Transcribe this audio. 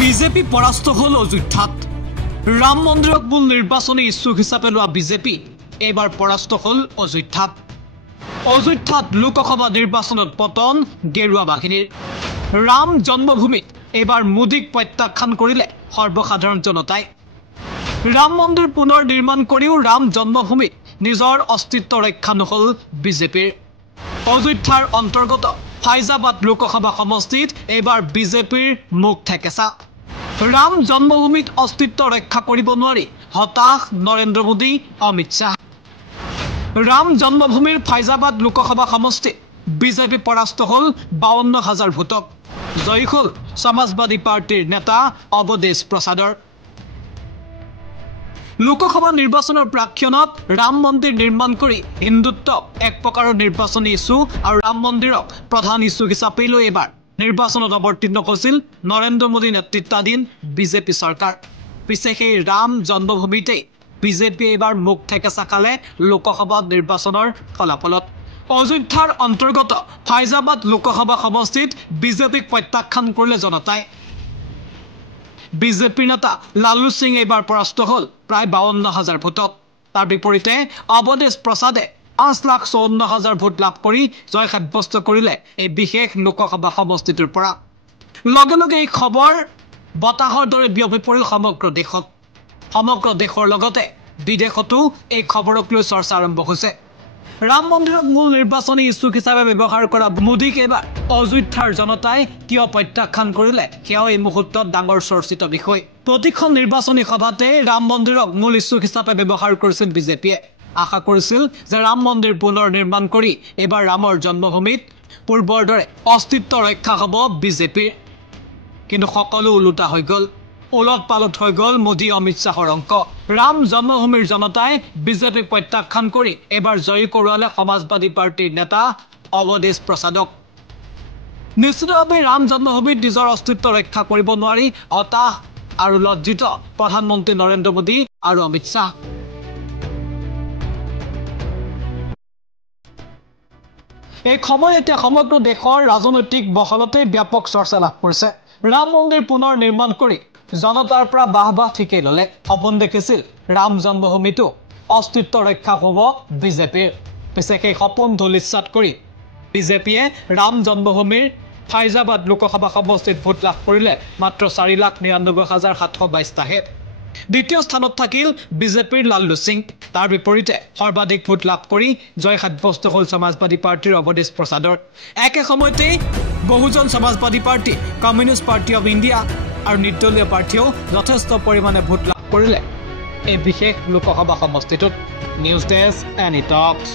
BJP পৰাস্ত হল অযোধ্যাত ৰাম মন্দিৰক মূল নিৰ্বাচনী ইচ্ছুক হিচাপে লোৱা বিজেপি এইবাৰ পৰাস্ত হল অযোধ্যাত লোকসভা নিৰ্বাচনত পতন গেৰুৱা বাহিনীৰ ৰাম জন্মভূমিত এইবাৰ মোদীক প্ৰত্যাখ্যান কৰিলে সৰ্বসাধাৰণ জনতাই ৰাম মন্দিৰ পুনৰ নিৰ্মাণ কৰিও ৰাম জন্মভূমিত নিজৰ অস্তিত্ব ৰক্ষা নহল বিজেপিৰ অযোধ্যাৰ অন্তৰ্গত ফাইজাবাদ লোকসভা সমষ্টিত এইবাৰ বিজেপিৰ মুখ ঠেকেছা ৰাম জন্মভূমিত অস্তিত্ব ৰক্ষা কৰিব নোৱাৰি হতাশ নৰেন্দ্ৰ মোদী অমিত শাহ ৰাম জন্মভূমিৰ ফাইজাবাদ লোকসভা সমষ্টিত বিজেপি পৰাস্ত হল 52,000 ভোটত জয়ী হল সমাজবাদী পাৰ্টিৰ নেতা অৱধেশ প্ৰসাদৰ লোকসভা নিৰ্বাচনৰ প্ৰাক্ষণত ৰাম মন্দিৰ নিৰ্মাণ কৰি হিন্দুত্ব এক প্ৰকাৰৰ নিৰ্বাচনী ইছ্যু আৰু ৰাম মন্দিৰক প্ৰধান ইছ্যু হিচাপে লৈ এবাৰ নিৰ্বাচনত অৱতীৰ্ণ হৈছিল নৰেন্দ্ৰ মোদী নেতৃত্বাধীন বিজেপি চৰকাৰ পিছে সেই ৰাম জন্মভূমিতে বিজেপি এবাৰ মুখ ঠেকেছা খালে লোকসভা নিৰ্বাচনৰ ফলাফলত অযোধ্যাৰ অন্তৰ্গত ফাইজাবাদ লোকসভা সমষ্টিত বিজেপিক প্ৰত্যাখ্যান কৰিলে জনতাই বিজেপিৰ নেতা লালু সিং এইবাৰ পৰাস্ত হল প্ৰায় 52,000 ভোটত তাৰ বিপৰীতে অৱধেশ প্ৰসাদে 5,54,000 ভোট লাভ কৰি জয় সাব্যস্ত কৰিলে এই বিশেষ লোকসভা সমষ্টিটোৰ পৰা লগে লগে এই খবৰ বতাহৰ দৰে বিয়পি পৰিল সমগ্ৰ দেশৰ লগতে বিদেশতো এই খবৰক লৈ চৰ্চা আৰম্ভ হৈছে ৰাম মন্দিৰক মূল নিৰ্বাচনী ইচ্ছুক হিচাপে ব্যৱহাৰ কৰা মোদীক এইবাৰ অযোধ্যাৰ জনতাই কিয় প্ৰত্যাখ্যান কৰিলে সেয়াও এই মুহূৰ্তত ডাঙৰ চৰ্চিত বিষয় প্ৰতিখন নিৰ্বাচনী সভাতে ৰাম মন্দিৰক মূল ইচ্ছুক হিচাপে ব্যৱহাৰ কৰিছিল বিজেপিয়ে আশা কৰিছিল যে ৰাম মন্দিৰ পুনৰ নিৰ্মাণ কৰি এইবাৰ ৰামৰ জন্মভূমিত পূৰ্বৰ দৰে অস্তিত্ব ৰক্ষা হ'ব বিজেপিৰ কিন্তু সকলো ওলোটা হৈ গ'ল ওলট পালট হৈ গ'ল মোদী অমিত শাহৰ অংক ৰাম জন্মভূমিৰ জনতাই বিজেপিক প্ৰত্যাখ্যান কৰি এবাৰ জয়ী কৰোৱালে সমাজবাদী পাৰ্টিৰ নেতা অৱধেশ প্ৰসাদক নিশ্চিতভাৱে ৰাম জন্মভূমিত নিজৰ অস্তিত্ব ৰক্ষা কৰিব নোৱাৰি হতাশ আৰু লজ্জিত প্ৰধানমন্ত্ৰী নৰেন্দ্ৰ মোদী আৰু অমিত শাহ এই সময় এতিয়া সমগ্ৰ দেশৰ ৰাজনৈতিক মহলতে ব্যাপক চৰ্চা লাভ কৰিছে ৰাম মন্দিৰ পুনৰ নিৰ্মাণ কৰি জনতাৰ পৰা বাহবাহ ঠিকেই ললে সপোন দেখিছিল ৰাম জন্মভূমিতো অস্তিত্ব ৰক্ষা হ'ব বিজেপিৰ পিছে সেই সপোন ধূলিসাৎ কৰি বিজেপিয়ে ৰাম জন্মভূমিৰ ফাইজাবাদ লোকসভা সমষ্টিত ভোট লাভ কৰিলে মাত্ৰ 4,99,722টাহে দ্বিতীয় স্থানত থাকিল বিজেপিৰ লালু সিং তাৰ বিপৰীতে সৰ্বাধিক ভোট লাভ কৰি জয় সাব্যস্ত হল সমাজবাদী পাৰ্টিৰ অৱধেশ প্ৰসাদৰ একে সময়তে Bahujan Samajwadi party communist party of India আৰু নিৰ্দলীয় পাৰ্টিও যথেষ্ট পৰিমাণে ভোট লাভ কৰিলে এই বিশেষ লোকসভা সমষ্টিটোত নিউজ ডেস্ক এনি টক্স